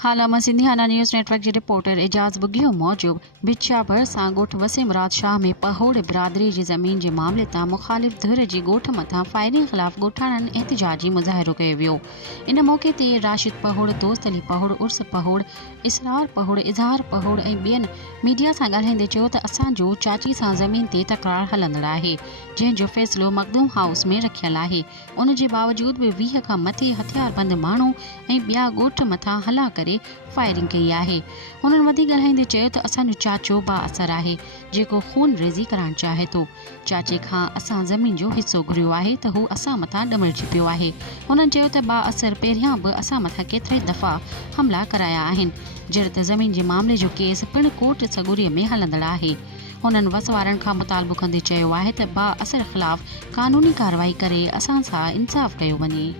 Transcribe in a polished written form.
हालामा सिंधियाना news network के रिपोर्टर एजाज बुगियो मौजूब बिछा भर सां ॻोठ वसीम राज शाह में पहोड़ बिरादरी जी ज़मीन जे मामले तां मुख़ालिफ़ धुर जी ॻोठ मथां फायरिंग ख़िलाफ़ ॻोठाणनि एहतिजाजी मुज़ाहिरो कयो वियो। इन मौक़े ते राशिद पहोड़, दोस्त अली पहोड़, उर्स पहोड़, इसरार पहोड़, इज़हार पहोड़ ऐं ॿियनि मीडिया सां ॻाल्हाईंदे चयो त असांजो चाची सां ज़मीन ते तकरार हलंदड़ आहे, जंहिंजो फ़ैसिलो मखदूम हाउस में रखियल आहे। उन जे बावजूद बि 20 खां मथे हथियारबंद माण्हू ऐं ॿिया ॻोठ मथां हला करे फायरिंग कई आहे। हुननि वधीक ॻाल्हाईंदे चयो त असांजो चाचो बाअसर आहे, जेको खून रेज़ी करणु चाहे थो। चाचे खां असां ज़मीन जो हिसो घुरियो आहे त हू असां मथां ॾमड़जी पियो आहे। हुननि चयो त बाअसर पहिरियां बि असां मथां केतिरे दफ़ा हमला कराया आहिनि, जॾहिं त ज़मीन जे मामले जो केस पिणु कोर्ट सॻुड़ीअ में हलंदड़ आहे। हुननि वसवारनि खां मुतालबो कंदे चयो आहे त बाअसर ख़िलाफ़ क़ानूनी कार्रवाई करे असां सां इंसाफ़ कयो वञे।